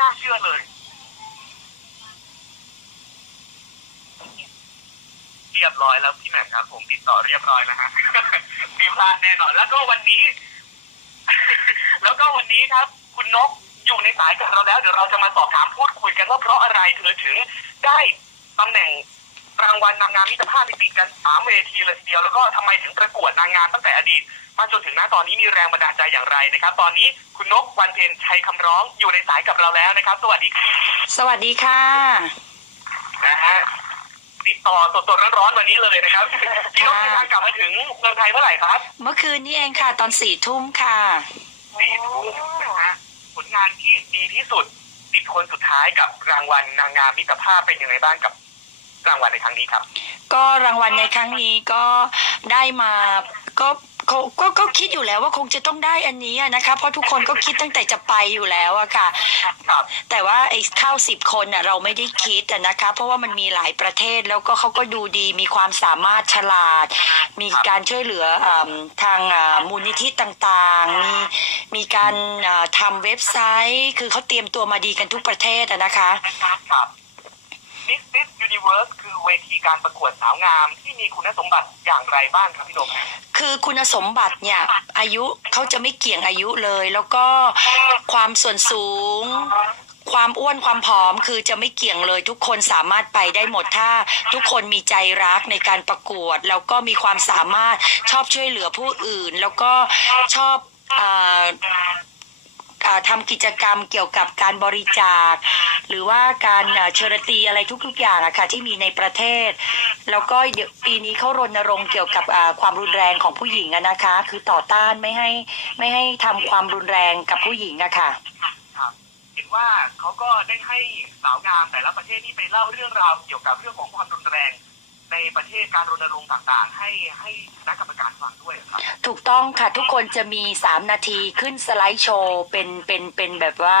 น่าเชื่อเลยเรียบร้อยแล้วพี่แหม่มครับ ผมติดต่อเรียบร้อยแล้วฮะมีพลาดแน่นอน แล้วก็วันนี้ แล้วก็วันนี้ครับ คุณนกอยู่ในสายกับเราแล้ว เดี๋ยวเราจะมาสอบถามพูดคุยกันว่าเพราะอะไรเธอถึงได้ตำแหน่ง รางวัลนางงามมิตรภาพติดกันสามเวทีเลยทีเดียวแล้วก็ทำไมถึงประกวดนางงามตั้งแต่อดีต มาจนถึงณตอนนี้มีแรงบันดาลใจอย่างไรนะครับ ตอนนี้คุณนกวันเพ็ญชัยคำร้องอยู่ในสายกับเราแล้วนะครับ สวัสดีครับสวัสดีค่ะนะฮะติดต่อสดๆร้อนๆวันนี้เลยนะครับพี่นกเดินทางกลับมาถึงเมืองไทยเมื่อไหร่ครับ เมื่อคืนนี้เองค่ะ ตอนสี่ทุ่มค่ะสี่ทุ่มนะฮะผลงานที่ดีที่สุดติดคนสุดท้ายกับรางวัลนางงามมิตรภาพเป็นยังไงบ้างกับ รางวัลในครั้งนี้ครับ ก็รางวัลในครั้งนี้ก็ได้มาก็ก็ก็ก็คิดอยู่แล้วว่าคงจะต้องได้อันนี้อะนะคะ เพราะทุกคนก็คิดตั้งแต่จะไปอยู่แล้วอะค่ะ ครับ แต่ว่าไอ้เข้าสิบคนน่ะเราไม่ได้คิดอะนะคะ เพราะว่ามันมีหลายประเทศแล้วก็เขาก็ดูดีมีความสามารถฉลาด มีการช่วยเหลืออ่ำทางอ่ามูลนิธิต่างๆ มีมีการอ่าทำเว็บไซต์ คือเขาเตรียมตัวมาดีกันทุกประเทศอะนะคะ ครับ Miss Miss Universe คือเวทีการประกวดสาวงามที่มีคุณสมบัติอย่างไรบ้างครับพี่นกคือคุณสมบัติเนี่ย อายุเขาจะไม่เกี่ยงอายุเลย แล้วก็ความส่วนสูง ความอ้วนความผอมคือจะไม่เกี่ยงเลย ทุกคนสามารถไปได้หมดถ้า ทุกคนมีใจรักในการประกวด แล้วก็มีความสามารถชอบช่วยเหลือผู้อื่น แล้วก็ชอบอ ทำกิจกรรมเกี่ยวกับการบริจาค หรือว่าการเชอรตีอะไรทุกๆอย่างอะค่ะที่มีในประเทศ แล้วก็เดี๋ยวปีนี้เขารณรงค์เกี่ยวกับความรุนแรงของผู้หญิงอะนะคะ คือต่อต้านไม่ให้ไม่ให้ทำความรุนแรงกับผู้หญิงอะค่ะครับเห็นว่าเขาก็ได้ให้สาวงามแต่ละประเทศที่ไปเล่าเรื่องราวเกี่ยวกับเรื่องของความรุนแรง ในประเทศการรณรงค์ต่างๆ ให้ให้คณะกรรมการฟังด้วยครับ ถูกต้องค่ะทุกคนจะมีสามนาทีขึ้นสไลด์โชว์เป็นเป็นเป็นแบบว่า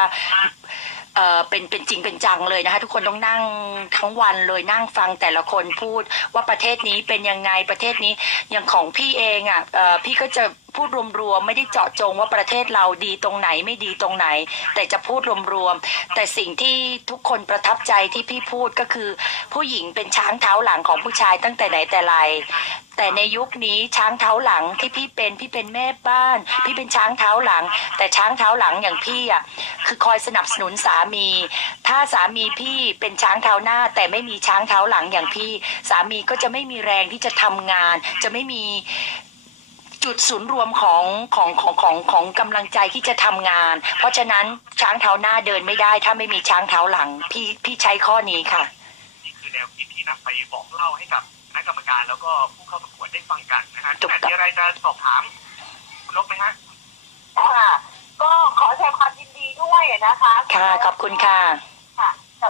เออเป็นเป็นจริงเป็นจังเลยนะคะทุกคนต้องนั่งทั้งวันเลยนั่งฟังแต่ละคนพูดว่าประเทศนี้เป็นยังไงประเทศนี้อย่างของพี่เองอะเออพี่ก็จะ พูดรวมๆไม่ได้เจาะจงว่าประเทศเราดีตรงไหนไม่ดีตรงไหน แต่จะพูดรวมๆแต่สิ่งที่ทุกคนประทับใจที่พี่พูดก็คือ ผู้หญิงเป็นช้างเท้าหลังของผู้ชายตั้งแต่ไหนแต่ไรแต่ในยุคนี้ช้างเท้าหลังที่พี่เป็นพี่เป็นแม่บ้าน พี่เป็นช้างเท้าหลัง แต่ช้างเท้าหลังอย่างพี่อะคือคอยสนับสนุนสามี ถ้าสามีพี่เป็นช้างเท้าหน้า แต่ไม่มีช้างเท้าหลังอย่างพี่ สามีก็จะไม่มีแรงที่จะทำงาน จะไม่มี จุดศูนย์รวมของของของของของกำลังใจที่จะทำงาน เพราะฉะนั้นช้างเท้าหน้าเดินไม่ได้ ถ้าไม่มีช้างเท้าหลัง พี่พี่ใช้ข้อนี้ค่ะ นี่คือแนวคิดที่นำไปบอกเล่าให้กับคณะกรรมการแล้วก็ผู้เข้าประกวดได้ฟังกันนะฮะถูกต้องมีอะไรจะสอบถามคุณนกไหมฮะ ค่ะก็ขอแสดงความยินดีด้วยนะคะค่ะขอบคุณค่ะ ค่ะแต่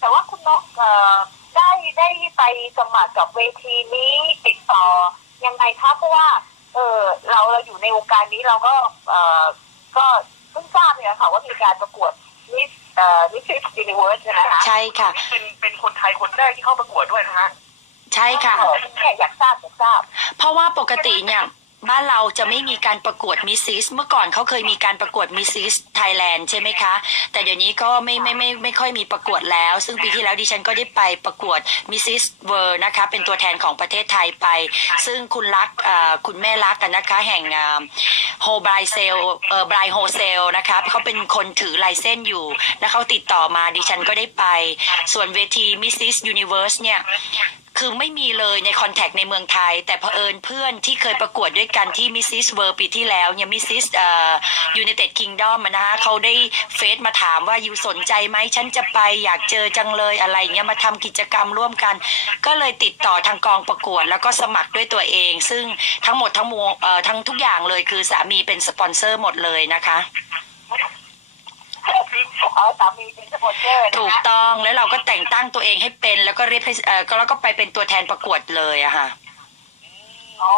แต่ว่าคุณนกเอ่อได้ได้ไปสมัครกับเวทีนี้ติดต่อยังไงคะเพราะว่า เออเราเราอยู่ในวงการนี้เราก็เอ่อก็เพิ่งทราบเนี่ยค่ะว่ามีการประกวดมิสเอ่อมิสยูนิเวิร์สนะคะใช่ค่ะ นี่เป็นเป็นคนไทยคนแรกที่เข้าประกวดด้วยนะฮะ ใช่ค่ะเออเนี่ยอยากทราบอยากทราบ เพราะว่าปกติเนี่ย บ้านเราจะไม่มีการประกวดมิสซิส เมื่อก่อนเขาเคยมีการประกวดมิสซิสไทยแลนด์ใช่ไหมคะ แต่เดี๋ยวนี้ก็ไม่ไม่ไม่ไม่ค่อยมีประกวดแล้ว ซึ่งปีที่แล้วดิฉันก็ได้ไปประกวดมิสซิสเวิร์นะคะ เป็นตัวแทนของประเทศไทยไป ซึ่งคุณรักคุณแม่รักกันนะคะ แห่งโฮบรายเซลเออบรายโฮเซลนะคะเขาเป็นคนถือลายเส้นอยู่ แล้วเขาติดต่อมาดิฉันก็ได้ไป ส่วนเวทีมิสซิสยูนิเว r ร์สเนี่ย คือไม่มีเลยในคอนแทคในเมืองไทย แต่เผอิญเพื่อนที่เคยประกวดด้วยกันที่มิสซิสเวิร์ปีที่แล้วเนี่ยมิสซิสเอ่อยูไนเต็ดคิงดอมนะคะเขาได้เฟซมาถามว่าอยู่สนใจไหมฉันจะไปอยากเจอจังเลยอะไรเงี้ยมาทำกิจกรรมร่วมกัน ก็เลยติดต่อทางกองประกวด แล้วก็สมัครด้วยตัวเอง ซึ่งทั้งหมดทั้งมวลเอ่อทั้งทุกอย่างเลยคือสามีเป็นสปอนเซอร์หมดเลยนะคะ เอาสามีเป็นสปอนเซอร์นะถูกคะต้องแล้วเราก็แต่งตั้งตัวเองให้เป็น แล้วก็เรียกเอ่อก็แล้วก็ไปเป็นตัวแทนประกวดเลยอะค่ะอ๋อ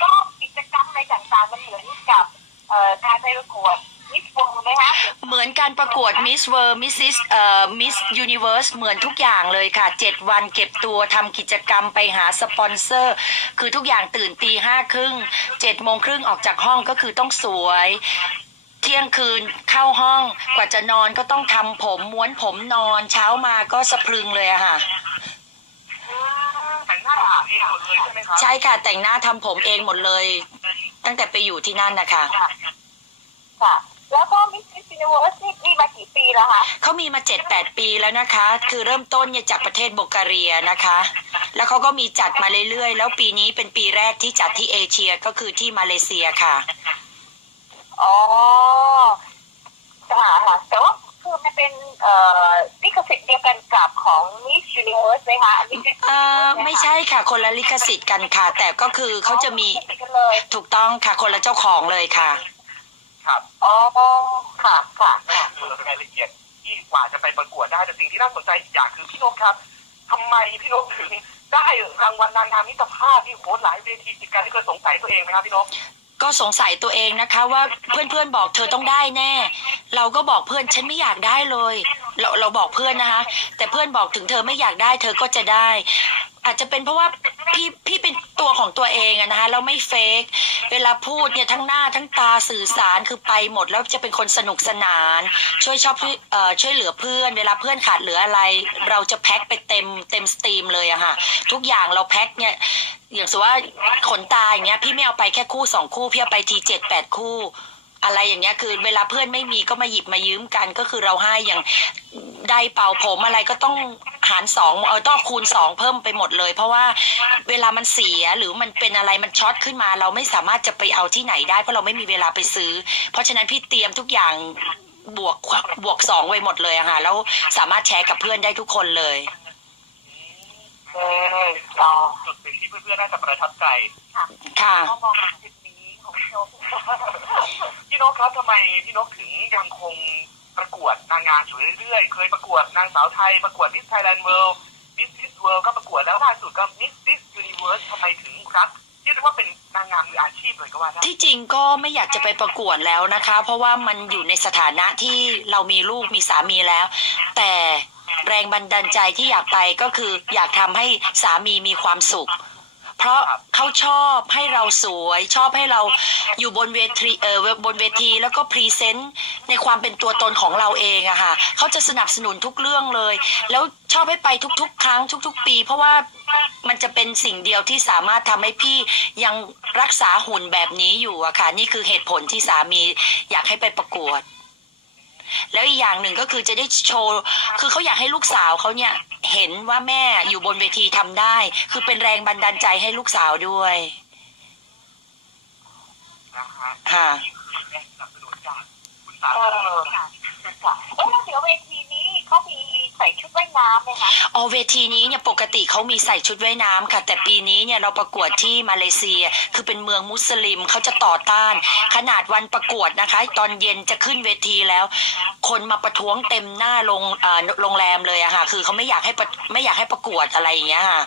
ก็กิจกรรมในต่างๆมันเหมือนกับเอ่อการไปประกวดมิสวงไหมคะเหมือนการประกวด Miss World Mrs เอ่อ Miss Universe เหมือนทุกอย่างเลยค่ะ7วันเก็บตัวทำกิจกรรมไปหาสปอนเซอร์ คือทุกอย่างตื่นตีห้าครึ่งเจ็ดโมงครึ่งออกจากห้องก็คือต้องสวย เทที่ยงคืนเข้าห้องกว่าจะนอนก็ต้องทำผมม้วนผมนอน เช้ามาก็สะพรึงเลยอะค่ะ แต่งหน้าทำเองหมดเลยใช่ไหมครับใช่ค่ะแต่งหน้าทำผมเองหมดเลย ตั้งแต่ไปอยู่ที่นั่นนะคะค่ะค่ะ แล้วก็มิสซิสซินเวิร์สนี่มีมากี่ปีแล้วคะเขามีมาเจ็ดแปดปีแล้วนะคะ คือเริ่มต้นเนี่ยจากประเทศโบลแกเรียนะคะ แล้วเขาก็มีจัดมาเรื่อยๆ แล้วปีนี้เป็นปีแรกที่จัดที่เอเชียก็คือที่มาเลเซียค่ะ อ๋อค่ะค่ะแต่ว่าคือมันเป็นเอ่อลิขสิทธิ์เดียวกันกับของมิส s u นิเวิร์สไหมคะอันนี้เป็นเออไม่ใช่ค่ะ คนละลิขสิทธิ์กันค่ะ แต่ก็คือเขาจะมีกันเลยถูกต้องค่ะ คนละเจ้าของเลยค่ะ ครับอ๋อค่ะค่ะนั่นคือรายละเอียดที่กว่าจะไปประกวดได้แต่สิ่งที่น่าสนใจอีกอย่างคือพี่นกครับทำไมพี่นกถึงได้รางวัลนางงามมิตรภาพที่โหหลายเวทีติดกันที่เคยสงสัยตัวเองไหมครับพี่นก ก็สงสัยตัวเองนะคะว่าเพื่อนๆบอกเธอต้องได้แน่ เราก็บอกเพื่อนฉันไม่อยากได้เลย เราเราบอกเพื่อนนะคะ แต่เพื่อนบอกถึงเธอไม่อยากได้ เธอก็จะได้ อาจจะเป็นเพราะว่าพี่พี่เป็นตัวของตัวเองอะนะคะเราไม่เฟกเวลาพูดเนี่ยทั้งหน้าทั้งตาสื่อสารคือไปหมด แล้วจะเป็นคนสนุกสนาน ช่วยชอบเอ่อช่วยเหลือเพื่อน เวลาเพื่อนขาดเหลืออะไร เราจะแพ็คไปเต็มเต็มสตรีมเลยอะค่ะทุกอย่างเราแพ็คเนี่ยอย่างสมว่าขนตาอย่างเงี้ยพี่ไม่เอาไปแค่คู่สองคู่พี่เอาไปทีเจ็ดแปดคู่ อะไรอย่างเงี้ยคือ เวลาเพื่อนไม่มีก็มาหยิบมายืมกันก็คือเราให้อย่างได้เป่าผมอะไรก็ต้อง หารสองเออต้องคูณสองเพิ่มไปหมดเลย เพราะว่าเวลามันเสียหรือมันเป็นอะไรมันช็อตขึ้นมา เราไม่สามารถจะไปเอาที่ไหนได้เพราะเราไม่มีเวลาไปซื้อ เพราะฉะนั้นพี่เตรียมทุกอย่างบวกบวกสองไว้หมดเลยอะค่ะแล้วสามารถแชร์กับเพื่อนได้ทุกคนเลยอืมอ๋อจุดหนึ่งที่เพื่อนๆน่าจะประทับใจค่ะก็มองถึงจุดนี้ของพี่นกพี่นกครับทำไมพี่นกถึงยังคง ประกวดนางงามอยู่เรื่อยๆ เคยประกวดนางสาวไทย ประกวดมิสไทยแลนด์เวิลด์มิสซิสเวิลด์ก็ประกวดแล้วล่าสุดก็มิสซิสยูนิเวิร์สทำไมถึงรักเรียกได้ว่าเป็นนางงามมืออาชีพเลยก็ว่าได้ที่จริงก็ไม่อยากจะไปประกวดแล้วนะคะ เพราะว่ามันอยู่ในสถานะที่เรามีลูกมีสามีแล้ว แต่แรงบันดาลใจที่อยากไปก็คืออยากทำให้สามีมีความสุข เพราะเขาชอบให้เราสวย ชอบให้เราอยู่บนเวทีเออบนเวทีแล้วก็พรีเซนต์ในความเป็นตัวตนของเราเองอะค่ะเขาจะสนับสนุนทุกเรื่องเลย แล้วชอบให้ไปทุก ๆ ครั้งทุก ๆ ปี เพราะว่ามันจะเป็นสิ่งเดียวที่สามารถทำให้พี่ยังรักษาหุ่นแบบนี้อยู่อะค่ะนี่คือเหตุผลที่สามีอยากให้ไปประกวด แล้วอีกอย่างหนึ่งก็คือจะได้โชว์ คือเขาอยากให้ลูกสาวเขาเนี่ย เห็นว่าแม่อยู่บนเวทีทำได้ คือเป็นแรงบันดาลใจให้ลูกสาวด้วยนะฮะค่ะนี่คือแรงสนับสนุนจากคุณสาเอมีอค่ะค่ะเอ๊ะแล้วเดี๋ยวเวทีนี้เขามี ใส่ชุดว่ายน้ำไหมคะอ๋อเวทีนี้เนี่ยปกติเขามีใส่ชุดว่ายน้ำค่ะ แต่ปีนี้เนี่ยเราประกวดที่มาเลเซีย คือเป็นเมืองมุสลิมเขาจะต่อต้าน ขนาดวันประกวดนะคะ ตอนเย็นจะขึ้นเวทีแล้ว คนมาประท้วงเต็มหน้าโรงเอ่อโรงแรมเลยอะค่ะ คือเขาไม่อยากให้ประไม่อยากให้ประกวดอะไรอย่างเงี้ยค่ะ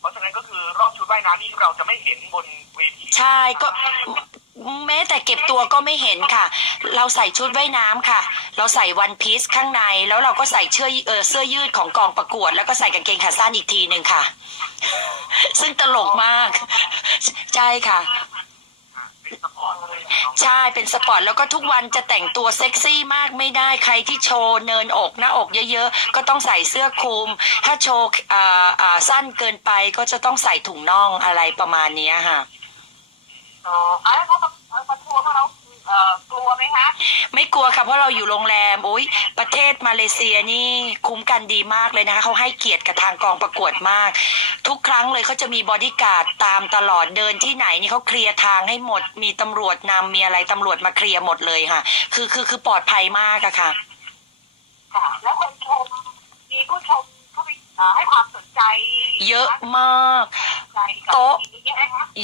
เพราะฉะนั้นก็คือรอบชุดว่ายน้ำนี่เราจะไม่เห็นบนเวทีใช่ก็ แม้แต่เก็บตัวก็ไม่เห็นค่ะ เราใส่ชุดว่ายน้ำค่ะ เราใส่วันพีซข้างใน แล้วเราก็ใส่เสื้อเออเสื้อยืดของกองประกวด แล้วก็ใส่กางเกงขาสั้นอีกทีหนึ่งค่ะ ซึ่งตลกมาก ใช่ค่ะใช่เป็นสปอร์ตแล้วก็ทุกวันจะแต่งตัวเซ็กซี่มากไม่ได้ใครที่โชว์เนินอกหน้าอกเยอะๆ ก็ต้องใส่เสื้อคลุม ถ้าโชว์อ่าสั้นเกินไปก็จะต้องใส่ถุงน่องอะไรประมาณนี้ค่ะอ๋อเอาแล้วเขาประ เราเอ่อกลัวไหมคะไม่กลัวค่ะเพราะเราอยู่โรงแรมอุ้ยประเทศมาเลเซียนี่คุ้มกันดีมากเลยนะคะเขาให้เกียรติกับทางกองประกวดมาก ทุกครั้งเลยเขาจะมีบอดี้การ์ดตามตลอดเดินที่ไหนนี่เขาเคลียร์ทางให้หมด มีตำรวจนำมีอะไรตำรวจมาเคลียร์หมดเลยค่ะ คือคือคือปลอดภัยมากอะค่ะ ค่ะแล้วคนชมมีผู้ชมเข้าไปเอ่อให้ความสนใจเยอะมากใจกับ โต๊ะ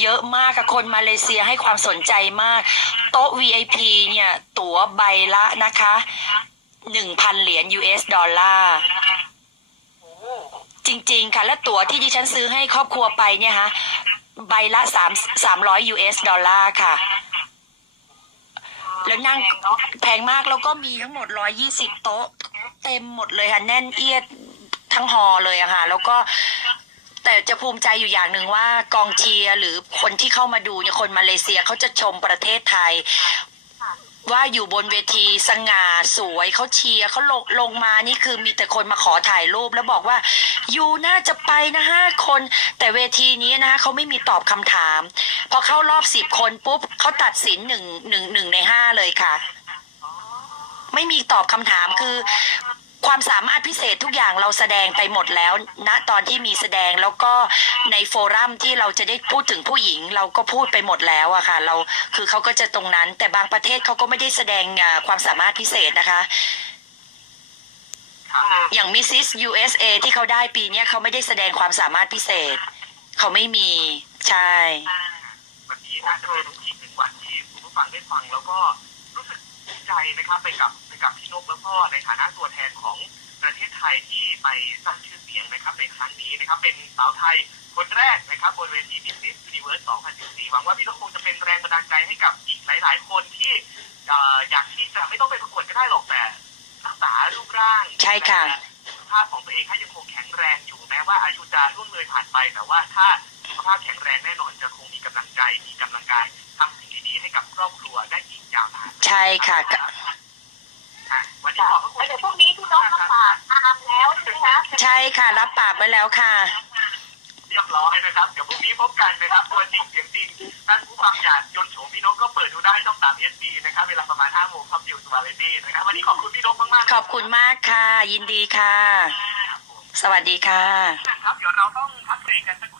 เยอะมากค่ะคนมาเลเซียให้ความสนใจมาก โต๊ะ VIP เนี่ย ตั๋วใบละนะคะหนึ่งพันเหรียญ US ดอลลาร์จริง ๆ ค่ะ และตั๋วที่ดิฉันซื้อให้ครอบครัวไปเนี่ยฮะใบละสามสามร้อย US ดอลลาร์ค่ะ แล้วนั่งแพงเนาะแพงมากแล้วก็มีทั้งหมดร้อยยี่สิบโต๊ะ เต็มหมดเลยค่ะ แน่นเอียดทั้งฮอเลยอะค่ะ แล้วก็ แต่จะภูมิใจอยู่อย่างหนึ่งว่ากองเชียร์หรือคนที่เข้ามาดูเนี่ยคนมาเลเซียเขาจะชมประเทศไทย ว่าอยู่บนเวทีสง่าสวยเขาเชียร์เขาลงลงมานี่คือมีแต่คนมาขอถ่ายรูปแล้วบอกว่ายูน่าจะไปนะห้าคน แต่เวทีนี้นะคะเขาไม่มีตอบคำถาม พอเข้ารอบสิบคนปุ๊บเขาตัดสินหนึ่งหนึ่งหนึ่งในห้าเลยค่ะ ไม่มีตอบคำถามคือ ความสามารถพิเศษทุกอย่างเราแสดงไปหมดแล้วณตอนที่มีแสดงแล้วก็ในโฟรัมที่เราจะได้พูดถึงผู้หญิง เราก็พูดไปหมดแล้วอะค่ะ เราคือเขาก็จะตรงนั้น แต่บางประเทศเขาก็ไม่ได้แสดงอ่าความสามารถพิเศษนะคะครับอย่างมิสซิส USA ที่เขาได้ปีเนี้ยเขาไม่ได้แสดงความสามารถพิเศษ เขาไม่มีใช่วันนี้น่าจะเป็นอีกหนึ่งวันที่คุณผู้ฟังได้ฟังแล้วก็รู้สึกภูมิใจนะครับไปกับไป กับพี่นกแล้วก็ในฐานะตัวแทนของประเทศไทยที่ไปสร้างชื่อเสียงนะครับในครั้งนี้นะครับเป็นสาวไทยคนแรกนะครับบนเวที Business Universe 2014 หวังว่าพี่นกคงจะเป็นแรงบันดาลใจให้กับอีกหลาย ๆ คนที่เอ่ออยากที่จะไม่ต้องไปประกวดก็ได้หรอกแต่รักษารูปร่างใช่ค่ะสุขภาพของตัวเองให้ยังคงแข็งแรงอยู่แม้ว่าอายุจะล่วงเลยผ่านไป แต่ว่าถ้าสุขภาพแข็งแรงแน่นอนจะคงมีกำลังใจมีกำลังกายทำสิ่งดีๆให้กับครอบครัวได้อีกยาวนานใช่ค่ะ ก็อะวันนี้ขอบพระคุณแล้วเดี๋ยวพรุ่งนี้พี่น้องมาฝากอามแล้วใช่ไหมคะใช่ค่ะ รับปากไว้แล้วค่ะ เรียบร้อยนะครับ เดี๋ยวพรุ่งนี้พบกันนะครับตัวจริงเสียงจริงท่านผู้ฟังอยากยนต์โฉมพี่นกก็เปิดดูได้ช่องสามเอสดีนะครับ เวลาประมาณ5โมงครับดิวสวาเลตี้นะครับ วันนี้ขอบคุณพี่นกมากๆนะขอบคุณมากค่ะ ยินดีค่ะครับผมสวัสดีค่ะ ครับ เดี๋ยวเราต้องพักเบรกกันสักครู่